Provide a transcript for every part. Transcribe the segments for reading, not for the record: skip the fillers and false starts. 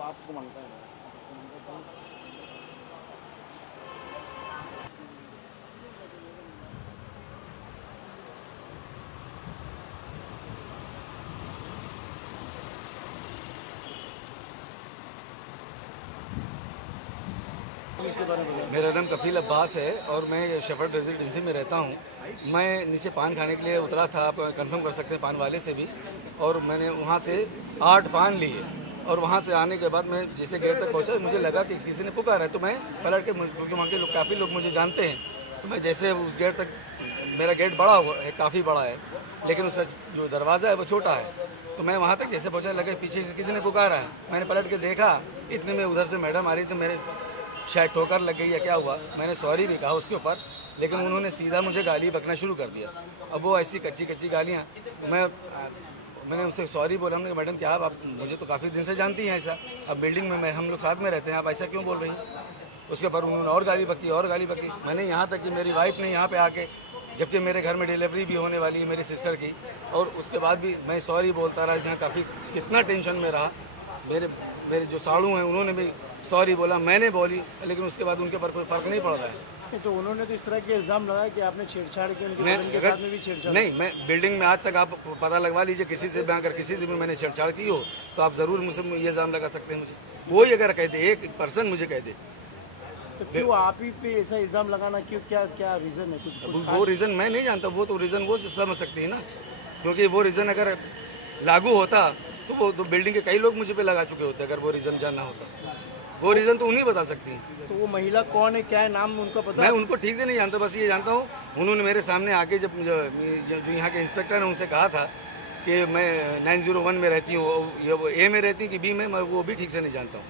आपको मांगता है। मेरा नाम कफील अब्बास है और मैं शेफर्ड रेजिडेंसी में रहता हूँ। मैं नीचे पान खाने के लिए उतरा था, आप कंफर्म कर सकते हैं पान वाले से भी, और मैंने वहाँ से 8 पान लिए और वहाँ से आने के बाद मैं जैसे गेट तक पहुँचा मुझे लगा कि किसी ने पुकारा है, तो मैं पलट के, क्योंकि वहाँ के लोग काफ़ी लोग मुझे जानते हैं, तो मैं जैसे उस गेट तक, मेरा गेट बड़ा हुआ है, काफ़ी बड़ा है, लेकिन उसका जो दरवाज़ा है वो छोटा है, तो मैं वहाँ तक जैसे पहुँचने लगे पीछे से किसी ने पुकारा है। मैंने पलट के देखा, इतने में उधर से मैडम आ रही थी, मेरे शायद ठोकर लग गई या क्या हुआ, मैंने सॉरी भी कहा उसके ऊपर, लेकिन उन्होंने सीधा मुझे गाली बकना शुरू कर दिया। अब वो ऐसी कच्ची कच्ची गालियाँ, मैंने उनसे सॉरी बोला, हमने कहा मैडम क्या आप मुझे तो काफ़ी दिन से जानती हैं ऐसा, अब बिल्डिंग में हम लोग साथ में रहते हैं, आप ऐसा क्यों बोल रही हैं। उसके बाद उन्होंने और गाली बकी और गाली बकी। मैंने यहाँ तक कि मेरी वाइफ ने यहाँ पे आके, जबकि मेरे घर में डिलीवरी भी होने वाली है मेरी सिस्टर की, और उसके बाद भी मैं सॉरी बोलता रहा। यहाँ काफ़ी कितना टेंशन में रहा। मेरे मेरे जो साड़ू हैं उन्होंने भी सॉरी बोला, मैंने बोली, लेकिन उसके बाद उनके ऊपर कोई फ़र्क नहीं पड़ रहा है। तो उन्होंने तो इस तरह के इल्ज़ाम लगाया कि आपने छेड़छाड़ की, उनके मैं बहन के साथ में भी छेड़छाड़। नहीं, मैं बिल्डिंग में आज तक आप पता लगवा लीजिए, किसी से भी अगर किसी से भी मैंने छेड़छाड़ की हो तो आप ज़रूर मुझसे ये इल्ज़ाम लगा सकते हैं। मुझे कोई अगर कह दे, एक पर्सन मुझे कह दे, तो क्यों आप ही पे ऐसा इल्ज़ाम लगाना, क्यों, क्या क्या रीज़न है? कुछ वो रीज़न मैं नहीं जानता, वो तो रीज़न वो समझ सकती है ना, क्योंकि वो रीज़न अगर लागू होता तो वो तो बिल्डिंग के कई लोग मुझे पे लगा चुके होते अगर वो रीज़न जानना होता। वो रीज़न तो उन्हीं बता सकती हैं। तो वो महिला कौन है, क्या है, नाम उनका पता? मैं उनको ठीक से नहीं जानता, बस ये जानता हूँ उन्होंने मेरे सामने आके जब जो यहाँ के इंस्पेक्टर हैं उनसे कहा था कि मैं 901 में रहती हूँ, ये वो ए में रहती कि बी में, मैं वो भी ठीक से नहीं जानता हूँ,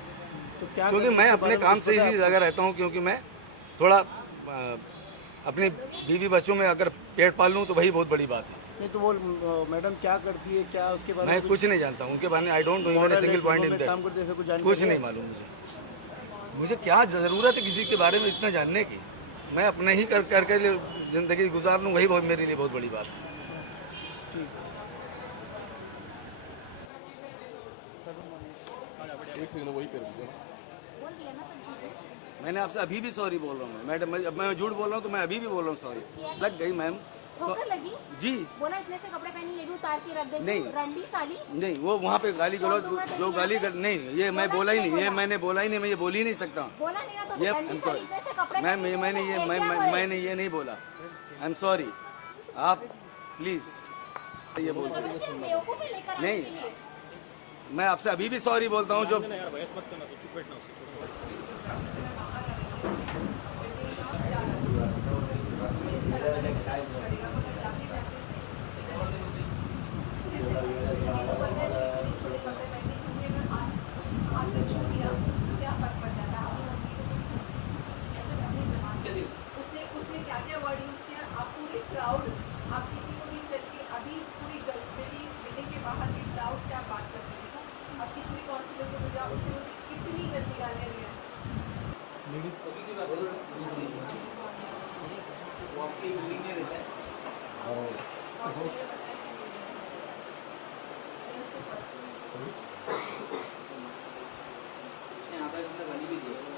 तो क्या, क्योंकि मैं अपने काम से इसी जगह रहता हूँ, क्योंकि मैं थोड़ा अपने बीवी बच्चों में अगर पेट पाल लूँ तो वही बहुत बड़ी बात है। नहीं तो वो मैडम क्या करती है, क्या उसके बारे मैं में कुछ नहीं जानता हूँ उनके बारे में, I don't know even single point in काम करते ऐसा दैट, कुछ नहीं मालूम मुझे क्या ज़रूरत है किसी के बारे में इतना जानने की। मैं अपने ही करके ज़िंदगी गुजार लूँ, वही बहुत मेरे लिए बहुत बड़ी बात है। मैंने आपसे अभी भी सॉरी बोल रहा हूँ मैडम, मैं झूठ बोल रहा हूँ तो मैं अभी भी बोल रहा हूँ सॉरी। लग गई मैम, ठोकर लगी जी। बोला इतने से कपड़े पहनी, ये भी उतार के रख देंगे, नहीं। रंडी साली। नहीं, वो वहाँ पे गाली गलौज जो गाली नहीं, ये मैं बोला ही नहीं, ये मैंने बोला ही नहीं, मैं ये बोल ही नहीं सकता। बोला नहीं ना तो ये रंडी साली, इतने से कपड़े मैम, पहनी, मैंने ये क्या बोले? मैंने ये नहीं बोला। आई एम सॉरी, आप प्लीज ये बोल बेवकूफी लेकर आने नहीं, के लिए। मैं आपसे अभी भी सॉरी बोलता हूँ। जो उसने क्या क्या वर्ड यूज किया, आप पूरे क्राउड, आप किसी को भी चल के अभी पूरी बिल्डिंग के बाहर के क्राउड से आप बात करते देखो, आप किसी भी कांस्टेबल को बुझाओ, उससे मुझे कितनी गंदी गालियाँ दी हैं।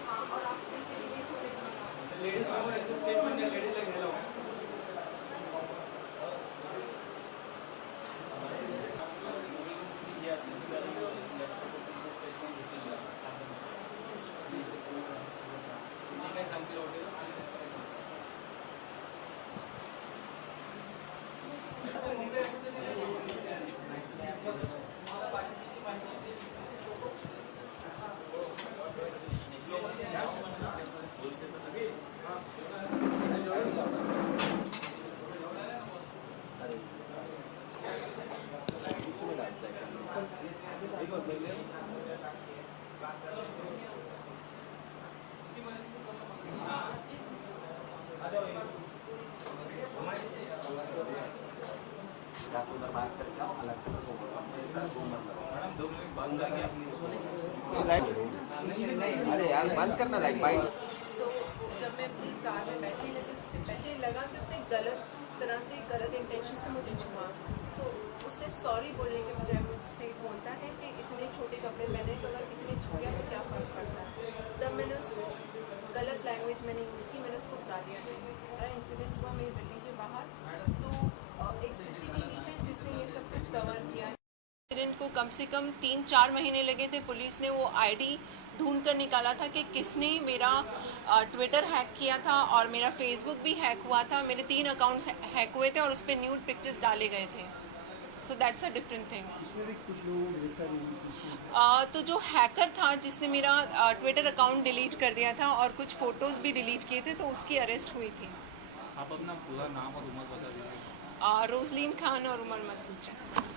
हाँ, और आप CCTV फुटेज मंगाओ। अरे यार बंद करना लाइट बाइट। सो जब मैं अपनी कार में बैठने लगी उससे पहले लगा कि उसने गलत तरह से, गलत इंटेंशन से मुझे छुआ, तो उससे सॉरी बोलने के बजाय मुझसे बोलता है कि इतने छोटे कपड़े पहने, तो अगर किसी ने छुआ कम से कम 3-4 महीने लगे थे। पुलिस ने वो आईडी ढूंढ कर निकाला था कि किसने मेरा ट्विटर हैक किया था और मेरा फेसबुक भी हैक हुआ था। मेरे 3 अकाउंट्स हैक हुए थे और उस पर न्यूड पिक्चर्स डाले गए थे। So that's a different thing. इसमें भी कुछ लोगों को गिरफ्तार हुई। तो जो हैकर था जिसने मेरा ट्विटर अकाउंट डिलीट कर दिया था और कुछ फ़ोटोज़ भी डिलीट किए थे, तो उसकी अरेस्ट हुई थी। आप अपना पूरा नाम और उम्र बता दीजिए। रोजलीन खान और उमर मत पूछें।